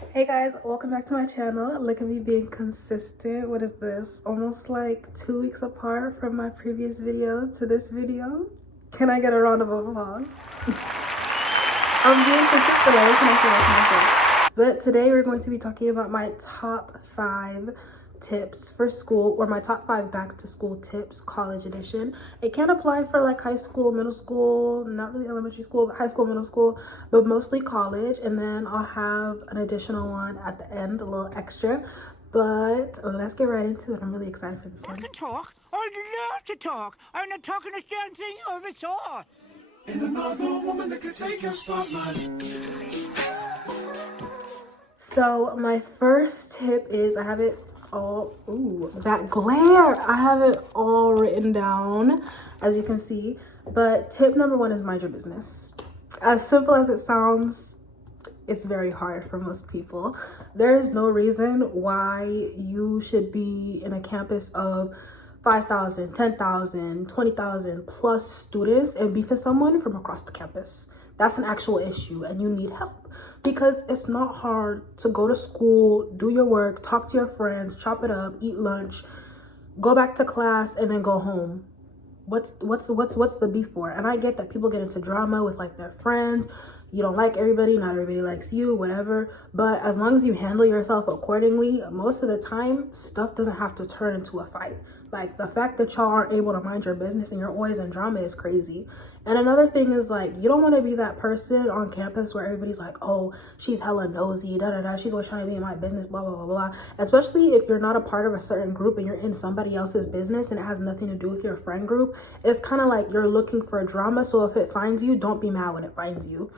Hey guys, welcome back to my channel. Look at me being consistent. What is this? Almost like 2 weeks apart from my previous video to this video. Can I get a round of applause? I'm being consistent. What can I say? What can I say? But today we're going to be talking about my top 5 tips for school, or my top 5 back to school tips, college edition. It can apply for like high school, middle school, not really elementary school, but high school, middle school, but mostly college. And then I'll have an additional one at the end, a little extra. But let's get right into it. I'm really excited for this one. I can talk. I'd love to talk. I'm the talkingest damn thing you ever saw. And another woman that could take your spotlight. So my first tip is, I have it all, ooh, that glare. I have it all written down, as you can see. But tip number 1 is mind your business. As simple as it sounds, it's very hard for most people. There is no reason why you should be in a campus of 5,000, 10,000, 20,000 plus students and be for someone from across the campus. That's an actual issue and you need help, because it's not hard to go to school, do your work, talk to your friends, chop it up, eat lunch, go back to class, and then go home. What's the beef for? And I get that people get into drama with like their friends. You don't like everybody, not everybody likes you, whatever. But as long as you handle yourself accordingly, most of the time, stuff doesn't have to turn into a fight. Like, the fact that y'all aren't able to mind your business and you're always in drama is crazy. And another thing is, like, you don't want to be that person on campus where everybody's like, oh, she's hella nosy, da-da-da, she's always trying to be in my business, blah, blah, blah, blah. Especially if you're not a part of a certain group and you're in somebody else's business and it has nothing to do with your friend group. It's kind of like you're looking for drama. So if it finds you, don't be mad when it finds you.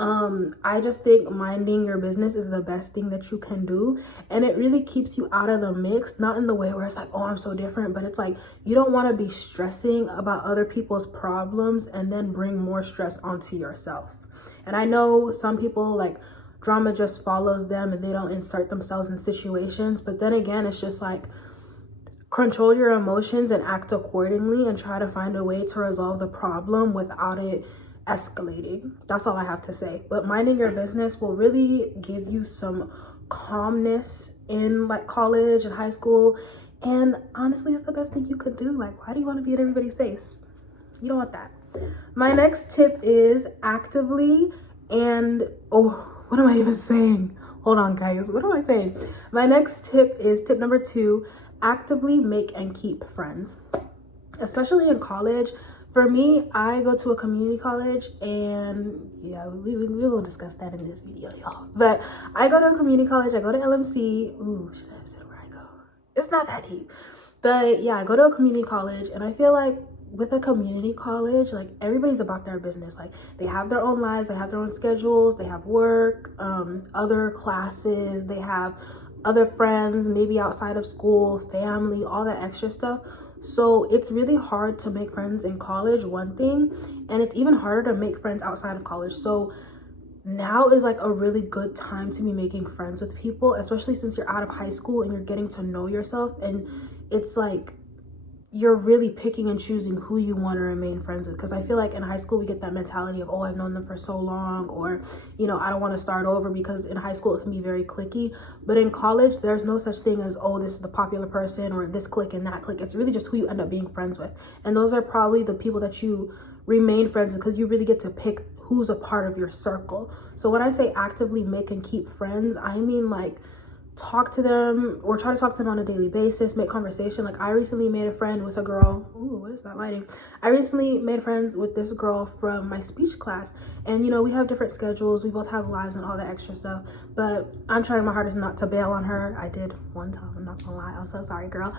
I just think minding your business is the best thing that you can do, and it really keeps you out of the mix. Not in the way where it's like, oh, I'm so different, but it's like you don't want to be stressing about other people's problems and then bring more stress onto yourself. And I know some people, like, drama just follows them and they don't insert themselves in situations, but then again, it's just like, control your emotions and act accordingly and try to find a way to resolve the problem without it escalating. That's all I have to say. But minding your business will really give you some calmness in like college and high school. And honestly, it's the best thing you could do. Like, why do you want to be in everybody's face? You don't want that. My next tip is actively and, oh, what am I even saying? Hold on, guys. What am I saying? My next tip is tip number 2, actively make and keep friends, especially in college. For me, I go to a community college, and yeah, we will discuss that in this video, y'all. But I go to a community college. I go to LMC. Ooh, should I have said where I go? It's not that deep. But yeah, I go to a community college, and I feel like with a community college, like, everybody's about their business. Like, they have their own lives, they have their own schedules, they have work, other classes, they have other friends, maybe outside of school, family, all that extra stuff. So it's really hard to make friends in college, one thing, and it's even harder to make friends outside of college. So now is like a really good time to be making friends with people, especially since you're out of high school and you're getting to know yourself. And it's like you're really picking and choosing who you want to remain friends with. Because I feel like in high school we get that mentality of, oh, I've known them for so long, or, you know, I don't want to start over, because in high school it can be very cliquey. But in college, there's no such thing as, oh, this is the popular person or this clique and that clique. It's really just who you end up being friends with, and those are probably the people that you remain friends with, because you really get to pick who's a part of your circle. So when I say actively make and keep friends, I mean, like, talk to them or try to talk to them on a daily basis, make conversation. Like, I recently made a friend with a girl. Ooh, what is that lighting? I recently made friends with this girl from my speech class, and you know, we have different schedules, we both have lives and all that extra stuff, but I'm trying my hardest not to bail on her. I did one time, I'm not gonna lie. I'm so sorry, girl.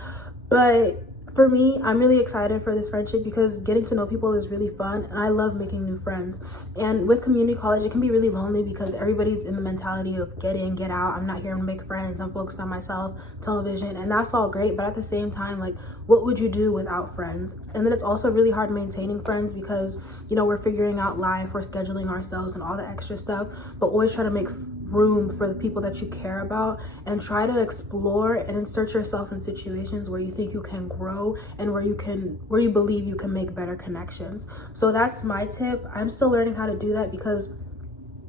But for me, I'm really excited for this friendship, because getting to know people is really fun, and I love making new friends. And with community college, it can be really lonely because everybody's in the mentality of get in, get out. I'm not here to make friends, I'm focused on myself, television, and that's all great. But at the same time, like, what would you do without friends? And then it's also really hard maintaining friends because, you know, we're figuring out life, we're scheduling ourselves and all the extra stuff, but always try to make room for the people that you care about, and try to explore and insert yourself in situations where you think you can grow and where you believe you can make better connections. So that's my tip. I'm still learning how to do that, because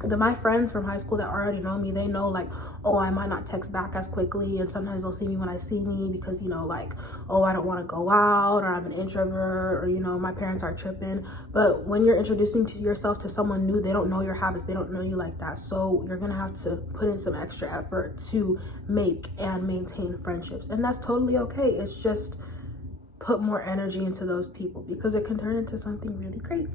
my friends from high school that already know me, they know like, oh, I might not text back as quickly, and sometimes they'll see me when I see me because, you know, like, oh, I don't want to go out, or I'm an introvert, or, you know, my parents are tripping. But when you're introducing to yourself to someone new, they don't know your habits, they don't know you like that, so you're gonna have to put in some extra effort to make and maintain friendships, and that's totally okay. It's just put more energy into those people because it can turn into something really great.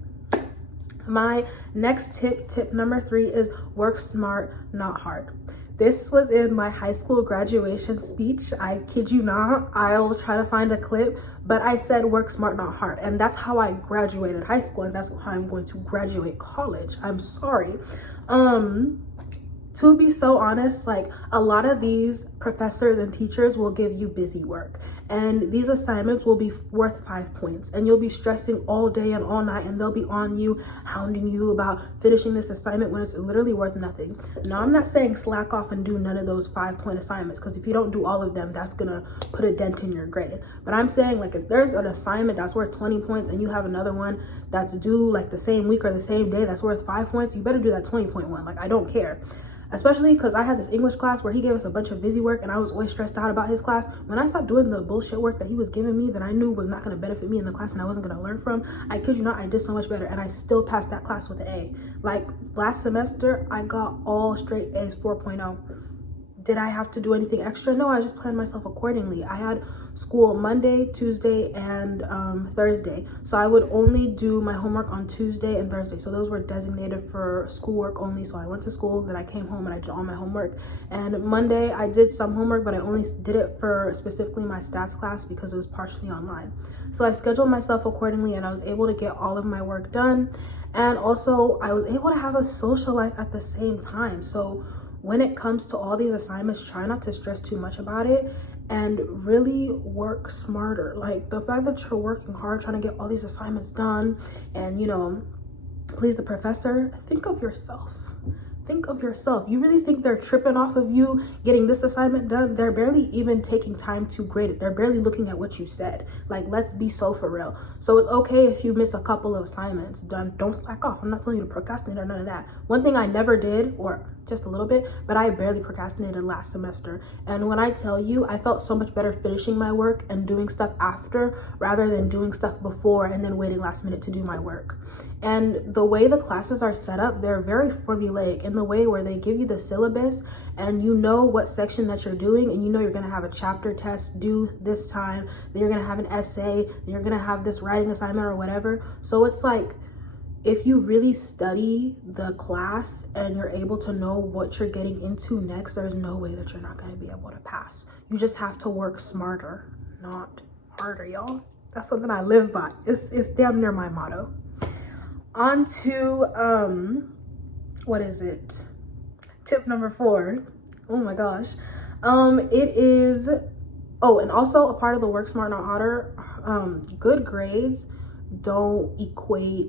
My next tip number 3 is work smart, not hard. This was in my high school graduation speech. I kid you not, I'll try to find a clip, but I said work smart, not hard. And that's how I graduated high school, and that's how I'm going to graduate college. I'm sorry. To be so honest, like, a lot of these professors and teachers will give you busy work, and these assignments will be worth 5 points, and you'll be stressing all day and all night, and they'll be on you, hounding you about finishing this assignment when it's literally worth nothing. Now, I'm not saying slack off and do none of those 5-point assignments, because if you don't do all of them, that's gonna put a dent in your grade. But I'm saying, like, if there's an assignment that's worth 20 points and you have another one that's due like the same week or the same day that's worth 5 points, you better do that 20-point one. Like, I don't care. Especially because I had this English class where he gave us a bunch of busy work, and I was always stressed out about his class. When I stopped doing the bullshit work that he was giving me that I knew was not going to benefit me in the class and I wasn't going to learn from, I kid you not, I did so much better, and I still passed that class with an A. Like, last semester, I got all straight A's, 4.0. Did I have to do anything extra? No, I just planned myself accordingly. I had school Monday, Tuesday, and Thursday. So I would only do my homework on Tuesday and Thursday. So those were designated for schoolwork only. So I went to school, then I came home and I did all my homework. And Monday I did some homework, but I only did it for specifically my stats class because it was partially online. So I scheduled myself accordingly, and I was able to get all of my work done. And also I was able to have a social life at the same time. So when it comes to all these assignments, try not to stress too much about it and really work smarter. Like, the fact that you're working hard trying to get all these assignments done and, you know, please the professor, think of yourself. Think of yourself. You really think they're tripping off of you getting this assignment done? They're barely even taking time to grade it. They're barely looking at what you said. Like, let's be so for real. So it's okay if you miss a couple of assignments. Don't slack off. I'm not telling you to procrastinate or none of that. One thing I never did, or just a little bit, but I barely procrastinated last semester. And when I tell you, I felt so much better finishing my work and doing stuff after rather than doing stuff before and then waiting last minute to do my work. And the way the classes are set up, they're very formulaic in the way where they give you the syllabus and you know what section that you're doing, and you know you're going to have a chapter test due this time, then you're going to have an essay, then you're going to have this writing assignment or whatever. So it's like, if you really study the class and you're able to know what you're getting into next, there's no way that you're not going to be able to pass. You just have to work smarter, not harder, y'all. That's something I live by. It's damn near my motto. On to, what is it? Tip number 4. Oh my gosh. It is, oh, and also a part of the work smart, not harder, good grades don't equate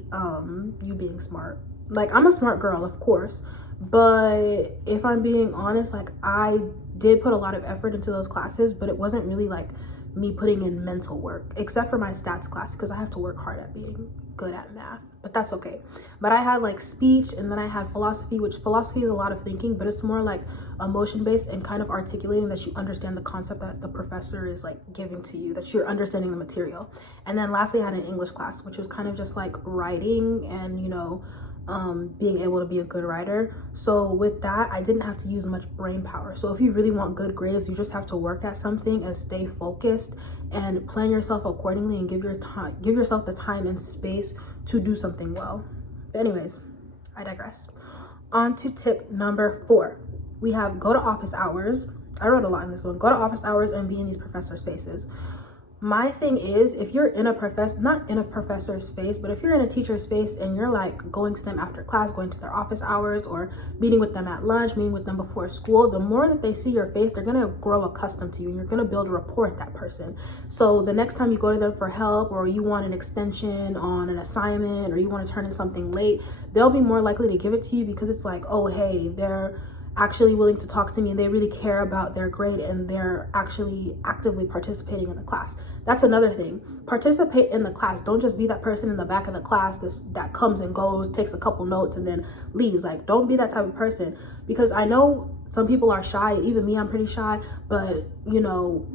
you being smart. Like, I'm a smart girl, of course, but if I'm being honest, like, I did put a lot of effort into those classes, but it wasn't really like me putting in mental work, except for my stats class, because I have to work hard at being good at math, but that's okay. But I had like speech, and then I had philosophy, which philosophy is a lot of thinking, but it's more like emotion based and kind of articulating that you understand the concept that the professor is like giving to you, that you're understanding the material. And then lastly, I had an English class, which was kind of just like writing and, you know, being able to be a good writer. So with that, I didn't have to use much brain power. So if you really want good grades, you just have to work at something and stay focused and plan yourself accordingly and give yourself the time and space to do something well. But anyways, I digress. On to tip number 4. We have go to office hours. I wrote a lot in this one. Go to office hours and be in these professors' faces. My thing is, if you're in a not in a professor's face, but if you're in a teacher's face and you're like going to them after class, going to their office hours, or meeting with them at lunch, meeting with them before school, the more that they see your face, they're going to grow accustomed to you, and you're going to build a rapport with that person. So the next time you go to them for help, or you want an extension on an assignment, or you want to turn in something late, they'll be more likely to give it to you because it's like, oh, hey, they're actually willing to talk to me and they really care about their grade and they're actually actively participating in the class. That's another thing. Participate in the class. Don't just be that person in the back of the class that comes and goes, takes a couple notes and then leaves. Like, don't be that type of person, because I know some people are shy. Even me, I'm pretty shy, but you know,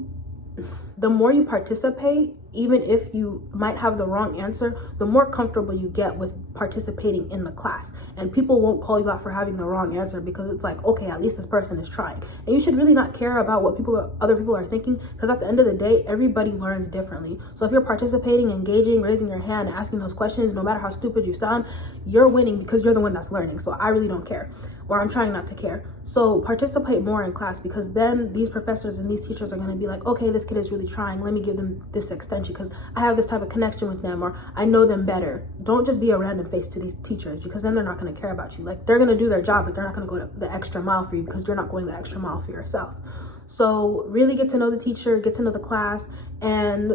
the more you participate, even if you might have the wrong answer, the more comfortable you get with participating in the class. And people won't call you out for having the wrong answer, because it's like, okay, at least this person is trying. And you should really not care about what other people are thinking, because at the end of the day, everybody learns differently. So if you're participating, engaging, raising your hand, asking those questions, no matter how stupid you sound, you're winning because you're the one that's learning. So I really don't care, or I'm trying not to care. So participate more in class, because then these professors and these teachers are going to be like, okay, this kid is really trying. Let me give them this extension because I have this type of connection with them, or I know them better. Don't just be a random face to these teachers, because then they're not going to care about you. Like, they're going to do their job, but they're not going to go the extra mile for you because you're not going the extra mile for yourself. So really get to know the teacher, get to know the class, and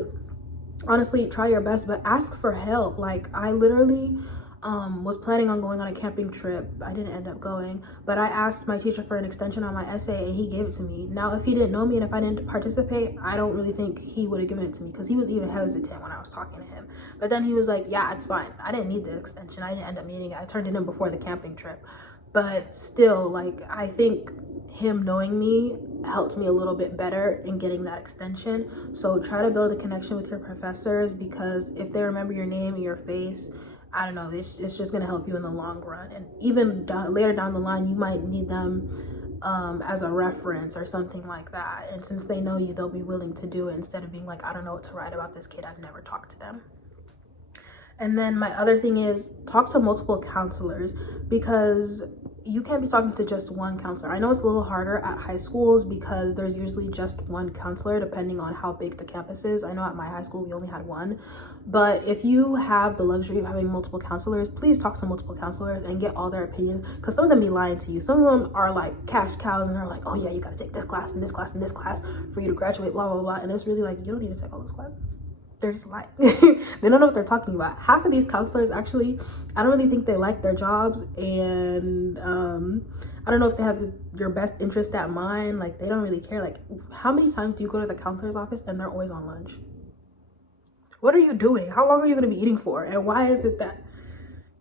honestly try your best, but ask for help. Like, I literally was planning on going on a camping trip. I didn't end up going, but I asked my teacher for an extension on my essay and he gave it to me. Now, if he didn't know me and if I didn't participate, I don't really think he would have given it to me, because he was even hesitant when I was talking to him. But then he was like, yeah, it's fine. I didn't need the extension. I didn't end up needing it. I turned it in before the camping trip. But still, like, I think him knowing me helped me a little bit better in getting that extension. So try to build a connection with your professors, because if they remember your name and your face, I don't know, it's just going to help you in the long run. And even later down the line, you might need them as a reference or something like that. And since they know you, they'll be willing to do it, instead of being like, I don't know what to write about this kid. I've never talked to them. And then my other thing is, talk to multiple counselors, because you can't be talking to just one counselor. I know it's a little harder at high schools because there's usually just one counselor depending on how big the campus is. I know at my high school we only had one, but if you have the luxury of having multiple counselors, please talk to multiple counselors and get all their opinions, because some of them be lying to you. Some of them are like cash cows and they're like, oh yeah, you gotta take this class and this class and this class for you to graduate, blah blah blah. And it's really like, you don't need to take all those classes. They're just lying. They don't know what they're talking about. Half of these counselors, actually, I don't really think they like their jobs, and I don't know if they have your best interest at mind. Like, they don't really care. Like, how many times do you go to the counselor's office and they're always on lunch? What are you doing? How long are you going to be eating for? And why is it that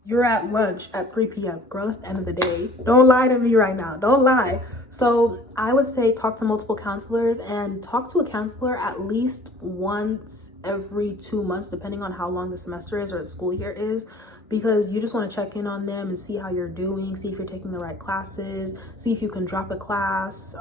you're at lunch at 3 p.m? Girl, it's the end of the day. Don't lie to me right now. Don't lie. So I would say talk to multiple counselors, and talk to a counselor at least once every 2 months, depending on how long the semester is or the school year is, because you just want to check in on them and see how you're doing, see if you're taking the right classes, see if you can drop a class,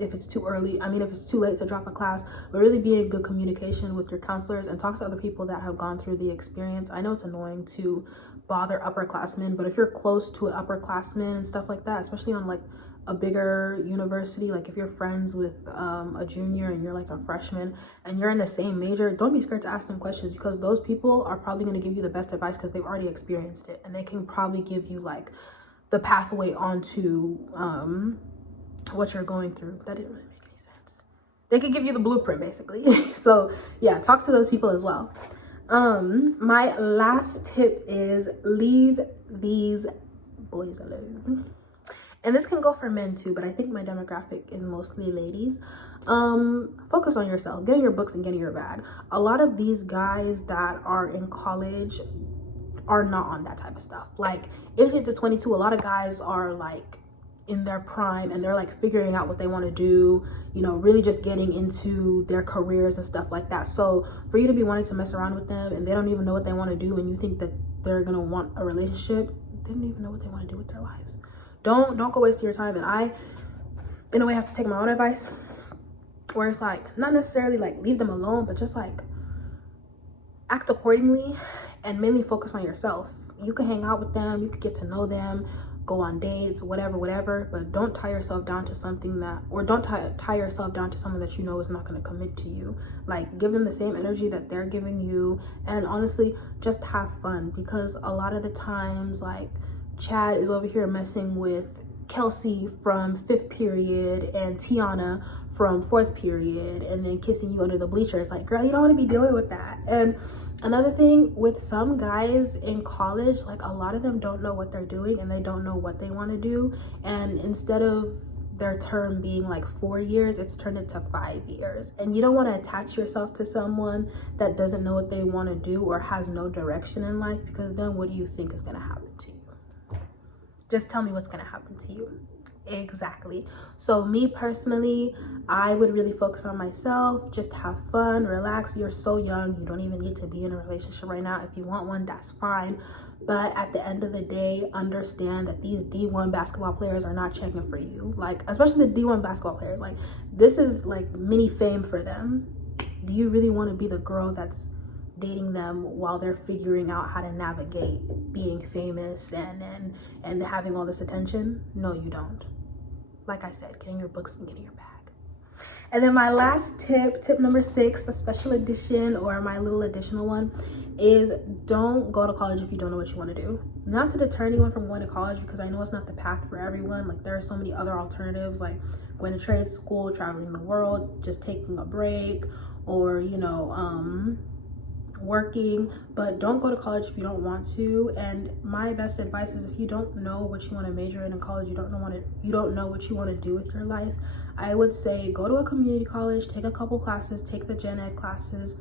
if it's too early, if it's too late to drop a class. But really be in good communication with your counselors and talk to other people that have gone through the experience. I know it's annoying to bother upperclassmen, but if you're close to an upperclassman and stuff like that, especially on like a bigger university, like if you're friends with a junior and you're like a freshman and you're in the same major, don't be scared to ask them questions, because those people are probably going to give you the best advice because they've already experienced it, and they can probably give you like the pathway onto what you're going through. That didn't really make any sense. They could give you the blueprint basically. So yeah, talk to those people as well. My last tip is leave these boys alone. And this can go for men too, but I think my demographic is mostly ladies. Focus on yourself, get in your books and get in your bag. A lot of these guys that are in college are not on that type of stuff. Like 18 to 22, a lot of guys are like in their prime and they're like figuring out what they want to do, you know, really just getting into their careers and stuff like that. So for you to be wanting to mess around with them and they don't even know what they want to do, and you think that they're gonna want a relationship, they don't even know what they want to do with their lives. Don't go waste your time. And I, in a way, have to take my own advice, where it's like, not necessarily like leave them alone, but just like act accordingly and mainly focus on yourself. You can hang out with them, you could get to know them, go on dates, whatever, but don't tie yourself down to something that, or don't tie yourself down to someone that you know is not going to commit to you. Like, give them the same energy that they're giving you, and honestly, just have fun, because a lot of the times, like, Chad is over here messing with Kelsey from 5th period and Tiana from 4th period, and then kissing you under the bleachers. Like, girl, you don't want to be dealing with that. And another thing with some guys in college, like a lot of them don't know what they're doing and they don't know what they want to do. And instead of their term being like 4 years, it's turned into 5 years. And you don't want to attach yourself to someone that doesn't know what they want to do or has no direction in life, because then what do you think is going to happen to you? Just tell me what's going to happen to you. Exactly. So me personally, I would really focus on myself, just have fun, relax. You're so young, you don't even need to be in a relationship right now. If you want one, that's fine. But at the end of the day, understand that these D1 basketball players are not checking for you. Like, especially the D1 basketball players, like this is like mini fame for them. Do you really want to be the girl that's dating them while they're figuring out how to navigate being famous and having all this attention? No, you don't. Like I said, get in your books and get in your bag. And then my last tip number 6, the special edition, or my little additional one, is don't go to college if you don't know what you want to do. Not to deter anyone from going to college, because I know it's not the path for everyone. Like, there are so many other alternatives, like going to trade school, traveling the world, just taking a break, or working. But don't go to college if you don't want to. And my best advice is, if you don't know what you want to major in college, you don't know what you want to do with your life, I would say go to a community college, take a couple classes, take the gen ed classes,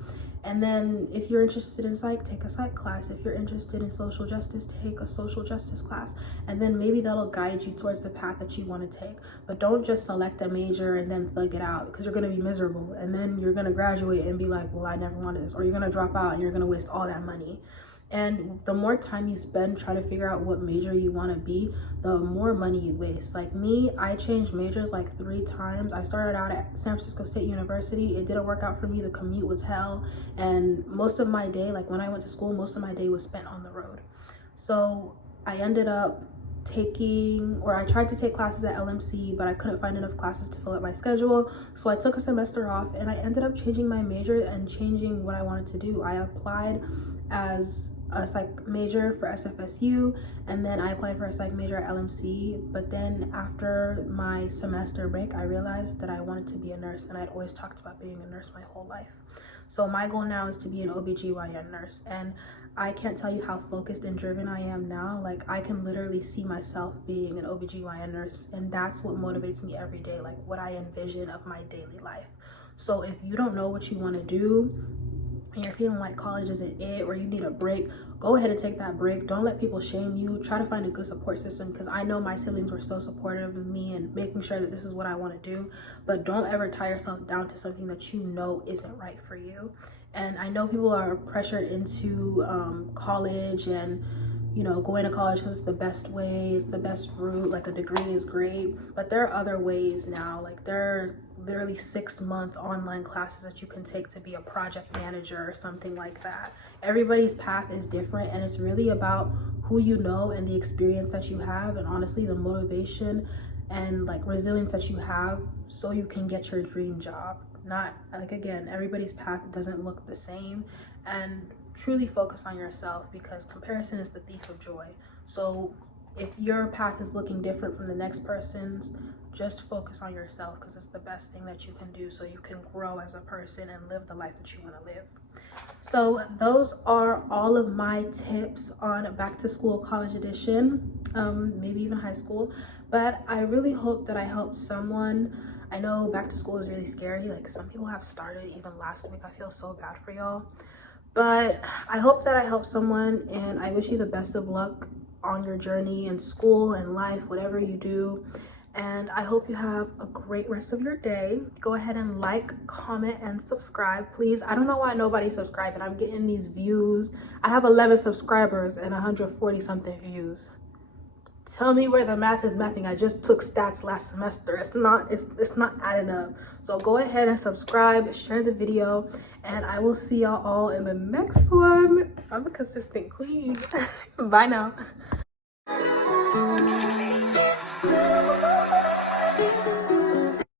and then if you're interested in psych, take a psych class. If you're interested in social justice, take a social justice class, and then maybe that'll guide you towards the path that you want to take. But don't just select a major and then thug it out, because you're going to be miserable, and then you're going to graduate and be like, well, I never wanted this, or you're going to drop out and you're going to waste all that money. And the more time you spend trying to figure out what major you want to be, the more money you waste. Like me, I changed majors like 3 times. I started out at San Francisco State University. It didn't work out for me. The commute was hell. And most of my day, like when I went to school, most of my day was spent on the road. So I ended up I tried to take classes at LMC, but I couldn't find enough classes to fill up my schedule. So I took a semester off, and I ended up changing my major and changing what I wanted to do. I applied as a psych major for SFSU, and then I applied for a psych major at LMC. But then after my semester break, I realized that I wanted to be a nurse, and I'd always talked about being a nurse my whole life. So my goal now is to be an OBGYN nurse, and I can't tell you how focused and driven I am now. Like, I can literally see myself being an OBGYN nurse, and that's what motivates me every day, like what I envision of my daily life. So if you don't know what you want to do, and you're feeling like college isn't it, or you need a break, go ahead and take that break. Don't let people shame you. Try to find a good support system, because I know my siblings were so supportive of me and making sure that this is what I want to do. But don't ever tie yourself down to something that you know isn't right for you. And I know people are pressured into college and going to college because it's the best way, it's the best route, like a degree is great. But there are other ways now. Like, there are literally 6-month online classes that you can take to be a project manager or something like that. Everybody's path is different, and it's really about who you know and the experience that you have, and honestly the motivation and like resilience that you have, so you can get your dream job. Not like, again, everybody's path doesn't look the same. And truly focus on yourself, because comparison is the thief of joy. So if your path is looking different from the next person's, just focus on yourself, because it's the best thing that you can do, so you can grow as a person and live the life that you want to live. So those are all of my tips on back to school college edition, maybe even high school. But I really hope that I helped someone. I know back to school is really scary. Like, some people have started even last week. I feel so bad for y'all. But I hope that I helped someone, and I wish you the best of luck on your journey in school and life, whatever you do. And I hope you have a great rest of your day. Go ahead and like, comment, and subscribe, please. I don't know why nobody's subscribing. I'm getting these views. I have 11 subscribers and 140 something views. Tell me where the math is mathing. I just took stats last semester. It's not adding up. So go ahead and subscribe, share the video, and I will see y'all all in the next one. I'm a consistent queen. Bye now.